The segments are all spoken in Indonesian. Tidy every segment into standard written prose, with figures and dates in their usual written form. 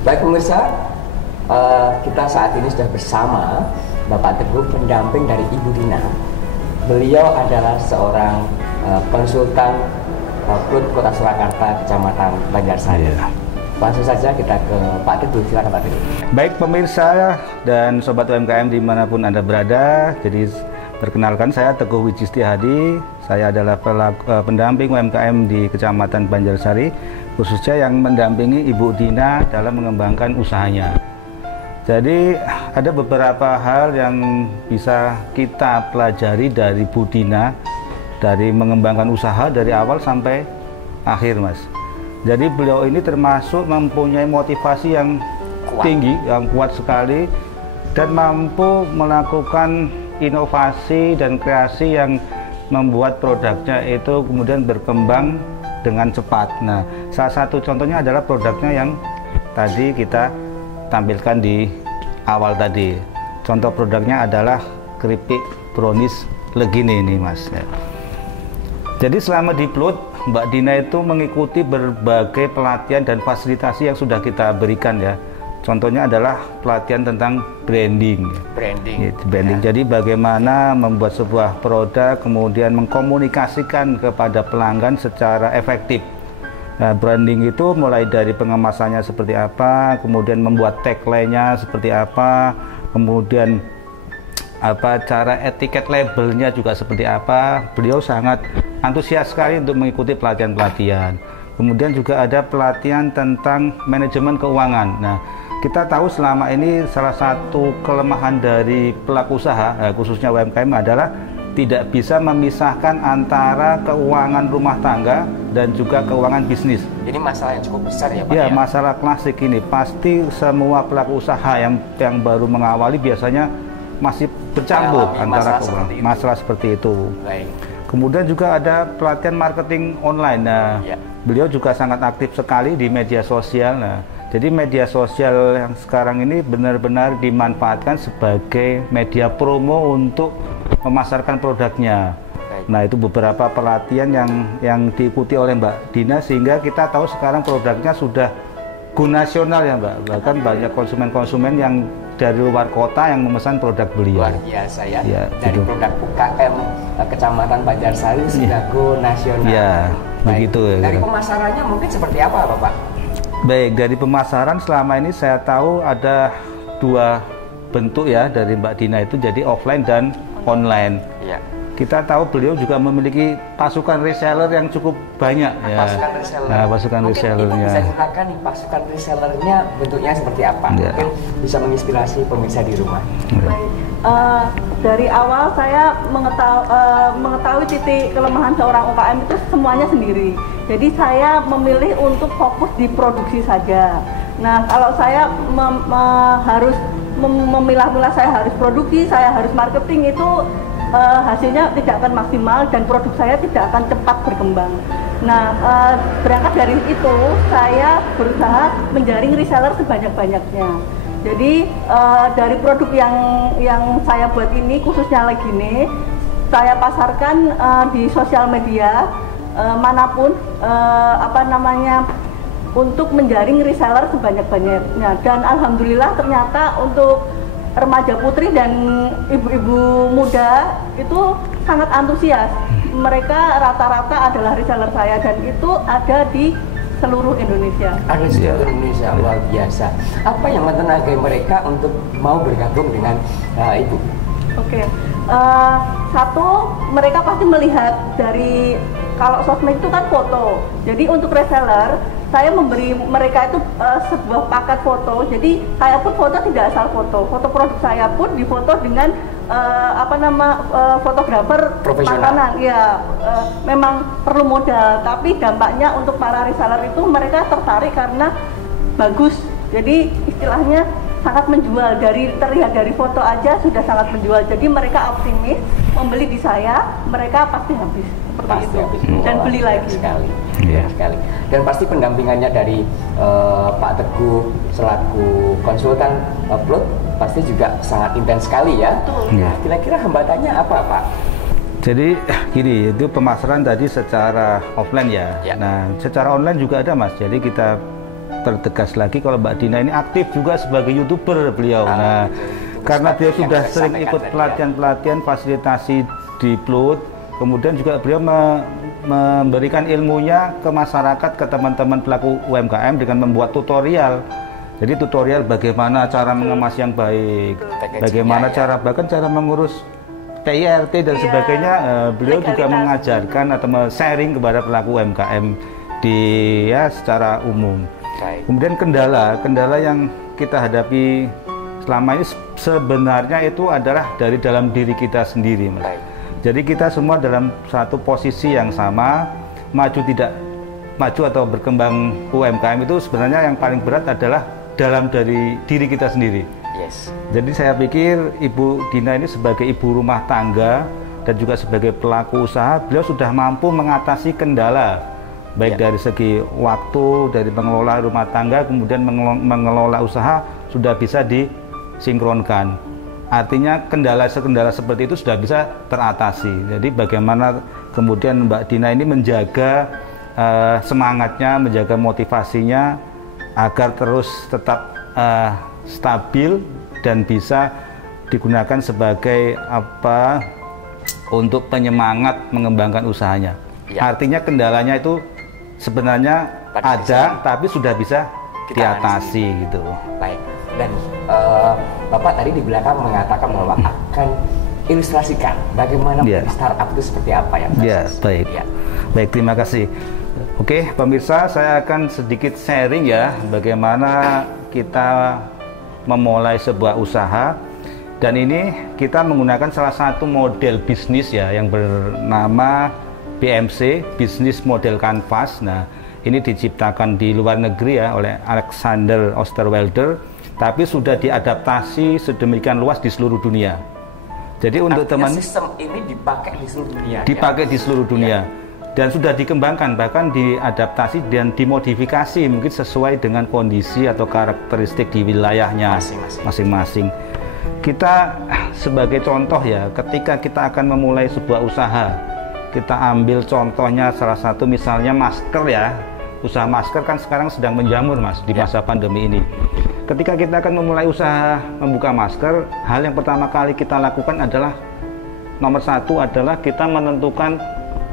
Baik pemirsa, kita saat ini sudah bersama Bapak Teguh, pendamping dari Ibu Dina. Beliau adalah seorang konsultan PLUT Kota Surakarta, Kecamatan Banjarsari. Langsung saja kita ke Pak Teguh, silakan Pak Teguh. Baik pemirsa dan sobat UMKM dimanapun Anda berada, jadi perkenalkan saya Teguh Wijistihadi. Saya adalah pendamping UMKM di Kecamatan Banjarsari, khususnya yang mendampingi Ibu Dina dalam mengembangkan usahanya. Jadi ada beberapa hal yang bisa kita pelajari dari Bu Dina, dari mengembangkan usaha dari awal sampai akhir, Mas. Jadi beliau ini termasuk mempunyai motivasi yang tinggi, yang kuat sekali, dan mampu melakukan inovasi dan kreasi yang membuat produknya itu kemudian berkembang dengan cepat. Nah, salah satu contohnya adalah produknya yang tadi kita tampilkan di awal tadi. Contoh produknya adalah keripik brownies legini ini, Mas. Jadi selama di PLUT, Mbak Dina itu mengikuti berbagai pelatihan dan fasilitasi yang sudah kita berikan ya. Contohnya adalah pelatihan tentang branding. Branding. Ya. Jadi bagaimana membuat sebuah produk, kemudian mengkomunikasikan kepada pelanggan secara efektif. Nah, branding itu mulai dari pengemasannya seperti apa, kemudian membuat tagline-nya seperti apa, kemudian cara etiket labelnya juga seperti apa. Beliau sangat antusias sekali untuk mengikuti pelatihan-pelatihan. Kemudian juga ada pelatihan tentang manajemen keuangan. Nah, kita tahu selama ini salah satu kelemahan dari pelaku usaha, khususnya UMKM, adalah tidak bisa memisahkan antara keuangan rumah tangga dan juga keuangan bisnis. Ini masalah yang cukup besar ya Pak? Ya, masalah klasik ini. Pasti semua pelaku usaha yang baru mengawali biasanya masih bercampur antara masalah seperti itu. Baik. Kemudian juga ada pelatihan marketing online. Nah, beliau juga sangat aktif sekali di media sosial. Nah, jadi media sosial yang sekarang ini benar-benar dimanfaatkan sebagai media promo untuk memasarkan produknya. Nah, itu beberapa pelatihan yang diikuti oleh Mbak Dina, sehingga kita tahu sekarang produknya sudah go nasional ya Mbak. Bahkan banyak konsumen-konsumen yang dari luar kota yang memesan produk beliau. Luar biasa ya. Dari gitu. Produk UKM Kecamatan Banjarsari sudah go nasional. Ya, begitu. Dari pemasarannya mungkin seperti apa Bapak? Baik, dari pemasaran selama ini saya tahu ada dua bentuk ya dari Mbak Dina itu, jadi offline dan online. Ya. Kita tahu beliau juga memiliki pasukan reseller yang cukup banyak. Pasukan reseller. Nah, pasukan resellernya. Mungkin bisa dikatakan nih pasukan resellernya bentuknya seperti apa? Ya. Mungkin bisa menginspirasi pemirsa di rumah. Ya. Dari awal saya mengetahui titik kelemahan seorang UKM itu semuanya sendiri. Jadi saya memilih untuk fokus di produksi saja. Nah, kalau saya harus memilah-milah, saya harus produksi, saya harus marketing, itu hasilnya tidak akan maksimal dan produk saya tidak akan cepat berkembang. Nah, berangkat dari itu saya berusaha menjaring reseller sebanyak-banyaknya. Jadi dari produk yang saya buat ini, khususnya legini, saya pasarkan di sosial media manapun, untuk menjaring reseller sebanyak-banyaknya. Dan alhamdulillah ternyata untuk remaja putri dan ibu-ibu muda itu sangat antusias. Mereka rata-rata adalah reseller saya dan itu ada di seluruh Indonesia. Ada di seluruh Indonesia, luar biasa. Apa yang menenagai mereka untuk mau bergabung dengan Ibu? Oke. Satu, mereka pasti melihat dari, kalau sosmed itu kan foto. Jadi untuk reseller, saya memberi mereka itu sebuah paket foto. Jadi saya pun foto tidak asal foto. Foto produk saya pun difoto dengan fotografer makanan. Ya, memang perlu modal, tapi dampaknya untuk para reseller itu mereka tertarik karena bagus. Jadi istilahnya sangat menjual, terlihat dari foto aja sudah sangat menjual. Jadi mereka optimis membeli di saya, mereka pasti habis seperti itu dan beli lagi sekali. Dan pasti pendampingannya dari Pak Teguh selaku konsultan PLUT pasti juga sangat intens sekali ya. Nah, kira-kira hambatannya apa Pak? Jadi gini, itu pemasaran tadi secara offline ya. Nah, secara online juga ada Mas. Jadi kita tertegas lagi kalau Mbak Dina ini aktif juga sebagai YouTuber beliau. Nah, karena dia sudah sering ikut pelatihan-pelatihan fasilitasi di Plut, kemudian juga beliau memberikan ilmunya ke masyarakat, ke teman-teman pelaku UMKM dengan membuat tutorial. Jadi tutorial bagaimana cara mengemas yang baik, bagaimana cara bahkan cara mengurus TIRT dan sebagainya. Beliau juga mengajarkan atau sharing kepada pelaku UMKM di secara umum. Kemudian kendala yang kita hadapi selama ini sebenarnya itu adalah dari dalam diri kita sendiri, Mas. Jadi kita semua dalam satu posisi yang sama, maju atau berkembang UMKM itu sebenarnya yang paling berat adalah dalam dari diri kita sendiri. Jadi saya pikir Ibu Dina ini sebagai ibu rumah tangga dan juga sebagai pelaku usaha, beliau sudah mampu mengatasi kendala baik dari segi waktu, dari mengelola rumah tangga, kemudian mengelola usaha sudah bisa disinkronkan. Artinya kendala seperti itu sudah bisa teratasi. Jadi bagaimana kemudian Mbak Dina ini menjaga semangatnya, menjaga motivasinya agar terus tetap stabil dan bisa digunakan sebagai untuk penyemangat mengembangkan usahanya. Artinya kendalanya itu sebenarnya ada, tapi sudah bisa diatasi gitu. Baik. Dan Bapak tadi di belakang mengatakan bahwa akan ilustrasikan bagaimana startup itu seperti apa ya? Baik. Baik, terima kasih. Oke, pemirsa, saya akan sedikit sharing ya bagaimana kita memulai sebuah usaha. Dan ini kita menggunakan salah satu model bisnis ya yang bernama BMC, Business Model Canvas. Nah, ini diciptakan di luar negeri ya oleh Alexander Osterwelder, tapi sudah diadaptasi sedemikian luas di seluruh dunia. Jadi untuk teman sistem ini dipakai di seluruh dunia. Dipakai di seluruh dunia. Dan sudah dikembangkan, bahkan diadaptasi dan dimodifikasi mungkin sesuai dengan kondisi atau karakteristik di wilayahnya masing-masing. Kita sebagai contoh ya, ketika kita akan memulai sebuah usaha, kita ambil contohnya salah satu misalnya masker ya. Usaha masker kan sekarang sedang menjamur, Mas, di masa pandemi ini. Ketika kita akan memulai usaha membuka masker, hal yang pertama kali kita lakukan adalah nomor satu adalah kita menentukan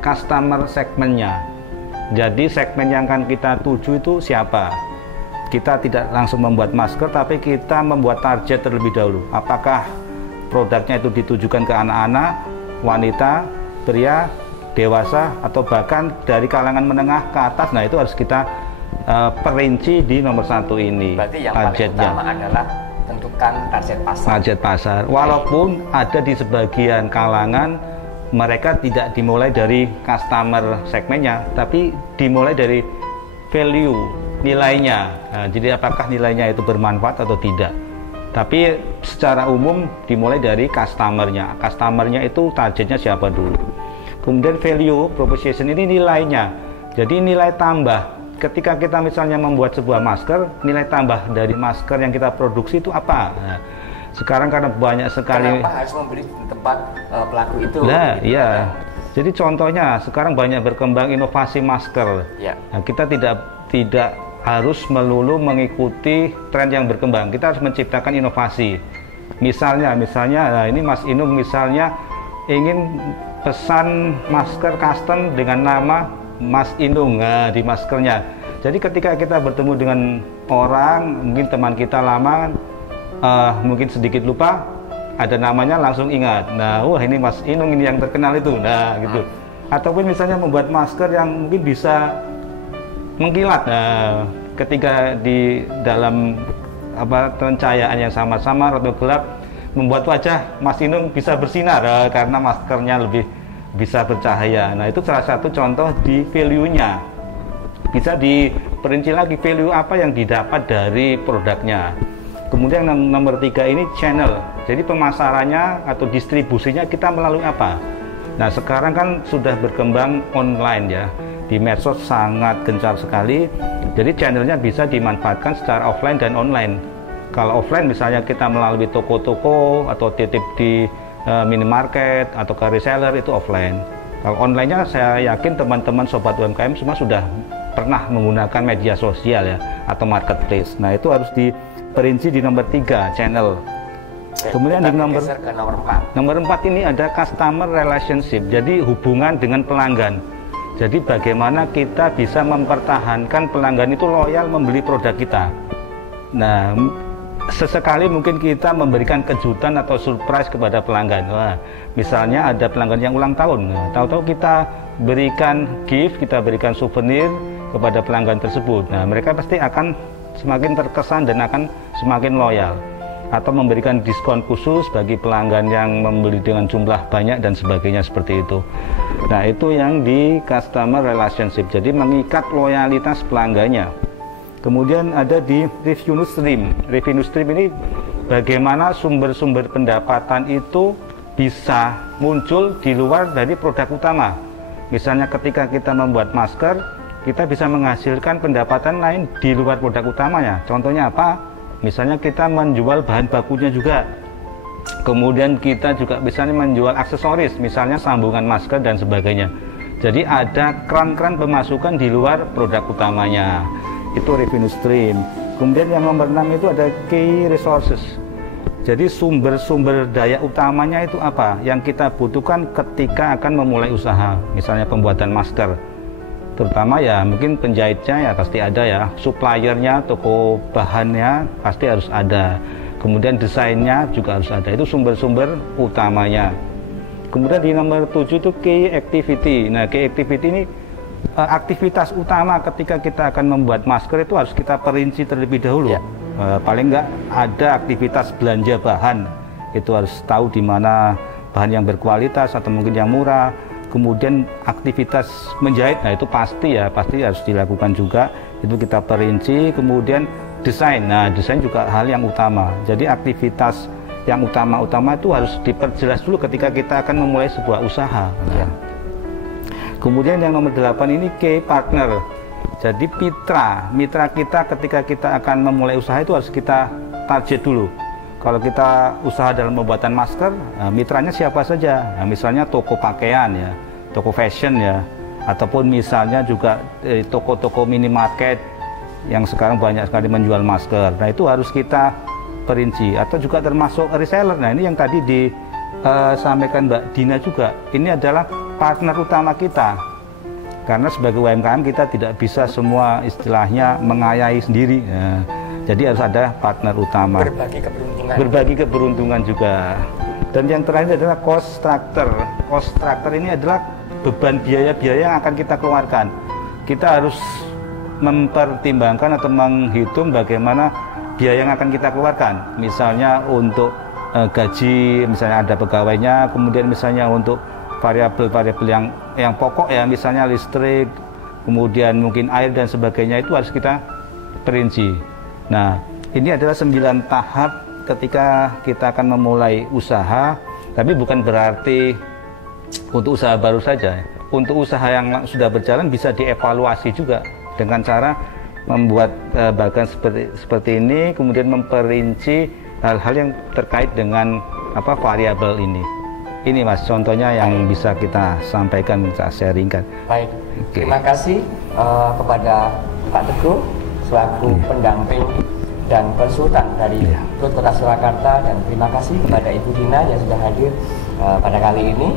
customer segmennya. Jadi segmen yang akan kita tuju itu siapa? Kita tidak langsung membuat masker, tapi kita membuat target terlebih dahulu. Apakah produknya itu ditujukan ke anak-anak, wanita, pria, dewasa, atau bahkan dari kalangan menengah ke atas. Nah, itu harus kita perinci di nomor satu ini. Berarti yang targetnya. paling utama adalah tentukan target pasar. Walaupun ada di sebagian kalangan mereka tidak dimulai dari customer segmennya, tapi dimulai dari value, nilainya. Nah, jadi apakah nilainya itu bermanfaat atau tidak. Tapi secara umum dimulai dari customernya. Customernya itu targetnya siapa dulu. Kemudian value proposition ini nilainya. Jadi nilai tambah. Ketika kita misalnya membuat sebuah masker, nilai tambah dari masker yang kita produksi itu apa? Nah, sekarang karena banyak sekali. Kenapa harus membeli tempat pelaku itu? Nah, iya. Jadi contohnya sekarang banyak berkembang inovasi masker. Ya. Nah, kita tidak harus melulu mengikuti tren yang berkembang. Kita harus menciptakan inovasi. Misalnya, nah ini Mas Inung misalnya ingin pesan masker custom dengan nama Mas Inung di maskernya. Jadi ketika kita bertemu dengan orang, mungkin teman kita lama, mungkin sedikit lupa, ada namanya langsung ingat. Nah, wah ini Mas Inung ini yang terkenal itu. Nah, gitu. Ataupun misalnya membuat masker yang mungkin bisa mengkilat. Nah, ketika di dalam pencahayaan yang sama-sama atau gelap, membuat wajah Mas Inung bisa bersinar karena maskernya lebih bisa bercahaya. Nah, itu salah satu contoh di value-nya. Bisa diperinci lagi value apa yang didapat dari produknya. Kemudian nomor 3 ini channel. Jadi pemasarannya atau distribusinya kita melalui apa? Nah, sekarang kan sudah berkembang online ya. Di medsos sangat gencar sekali. Jadi channelnya bisa dimanfaatkan secara offline dan online. Kalau offline misalnya kita melalui toko-toko atau titip di minimarket atau ke reseller itu offline. Kalau online-nya saya yakin teman-teman sobat UMKM semua sudah pernah menggunakan media sosial ya atau marketplace. Nah, itu harus diperinci di nomor 3 channel. Kemudian di nomor 4. Nomor 4 ini ada customer relationship. Jadi hubungan dengan pelanggan. Jadi bagaimana kita bisa mempertahankan pelanggan itu loyal membeli produk kita. Nah, sesekali mungkin kita memberikan kejutan atau surprise kepada pelanggan. Wah, misalnya ada pelanggan yang ulang tahun. Nah, tahu-tahu kita berikan gift, kita berikan souvenir kepada pelanggan tersebut. Nah, mereka pasti akan semakin terkesan dan akan semakin loyal. Atau memberikan diskon khusus bagi pelanggan yang membeli dengan jumlah banyak dan sebagainya seperti itu. Nah, itu yang di customer relationship, jadi mengikat loyalitas pelanggannya. Kemudian ada di revenue stream. Revenue stream ini bagaimana sumber-sumber pendapatan itu bisa muncul di luar dari produk utama. Misalnya ketika kita membuat masker, kita bisa menghasilkan pendapatan lain di luar produk utamanya. Contohnya apa? Misalnya kita menjual bahan bakunya juga. Kemudian kita juga misalnya menjual aksesoris, misalnya sambungan masker dan sebagainya. Jadi ada keran-keran pemasukan di luar produk utamanya. Itu revenue stream. Kemudian yang nomor 6 itu ada key resources. Jadi sumber-sumber daya utamanya itu apa? Yang kita butuhkan ketika akan memulai usaha. Misalnya pembuatan masker. Terutama ya mungkin penjahitnya ya pasti ada ya, suppliernya, toko bahannya pasti harus ada, kemudian desainnya juga harus ada. Itu sumber-sumber utamanya. Kemudian di nomor 7 itu key activity. Nah, key activity ini aktivitas utama ketika kita akan membuat masker itu harus kita perinci terlebih dahulu ya. Paling enggak ada aktivitas belanja bahan, itu harus tahu di mana bahan yang berkualitas atau mungkin yang murah. Kemudian aktivitas menjahit, nah itu pasti harus dilakukan juga, itu kita perinci. Kemudian desain, nah desain juga hal yang utama. Jadi aktivitas yang utama-utama itu harus diperjelas dulu ketika kita akan memulai sebuah usaha ya. Kemudian yang nomor 8 ini key partner. Jadi mitra kita ketika kita akan memulai usaha itu harus kita target dulu. Kalau kita usaha dalam pembuatan masker, nah, mitranya siapa saja? Nah, misalnya toko pakaian ya, toko fashion ya, ataupun misalnya juga toko-toko minimarket yang sekarang banyak sekali menjual masker. Nah, itu harus kita perinci. Atau juga termasuk reseller. Nah, ini yang tadi disampaikan Mbak Dina juga. Ini adalah partner utama kita. Karena sebagai UMKM kita tidak bisa semua istilahnya mengayai sendiri. Nah, jadi harus ada partner utama. Berbagi keberuntungan juga. Dan yang terakhir adalah cost structure. Cost structure ini adalah beban biaya-biaya yang akan kita keluarkan. Kita harus mempertimbangkan atau menghitung bagaimana biaya yang akan kita keluarkan. Misalnya untuk gaji, misalnya ada pegawainya, kemudian misalnya untuk variabel-variabel yang pokok ya, misalnya listrik, kemudian mungkin air dan sebagainya, itu harus kita perinci. Nah, ini adalah 9 tahap ketika kita akan memulai usaha, tapi bukan berarti untuk usaha baru saja. Untuk usaha yang sudah berjalan bisa dievaluasi juga dengan cara membuat bagan seperti ini, kemudian memperinci hal-hal yang terkait dengan variabel ini. Ini Mas, contohnya yang bisa kita sampaikan, kita sharingkan. Baik, terima kasih kepada Pak Teguh selaku pendamping dan konsultan dari Rut Kota Surakarta, dan terima kasih kepada Ibu Dina yang sudah hadir pada kali ini.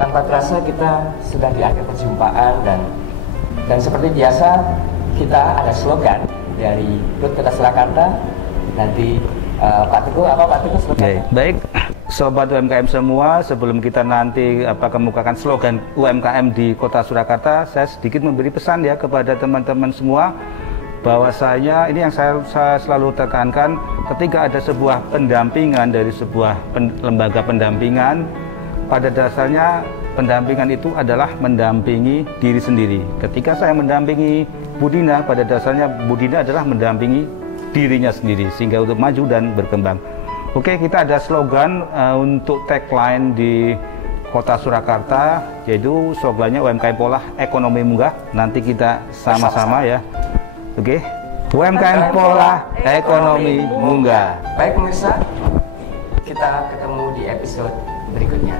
Tanpa terasa kita sudah di akhir perjumpaan, dan seperti biasa kita ada slogan dari Rut Kota Surakarta. Nanti Pak Teguh, apa Pak Teguh slogan? Baik, Sobat UMKM semua, sebelum kita nanti kemukakan slogan UMKM di Kota Surakarta, saya sedikit memberi pesan ya kepada teman-teman semua, bahwasanya ini yang saya selalu tekankan, ketika ada sebuah pendampingan dari sebuah lembaga pendampingan, pada dasarnya pendampingan itu adalah mendampingi diri sendiri. Ketika saya mendampingi Bu Dina, pada dasarnya Bu Dina adalah mendampingi dirinya sendiri sehingga untuk maju dan berkembang. Oke, kita ada slogan untuk tagline di Kota Surakarta, yaitu slogannya UMKM Pola Ekonomi Munggah. Nanti kita sama-sama ya. Oke, UMKM Pola Ekonomi Munggah. Baik pemirsa, kita ketemu di episode berikutnya.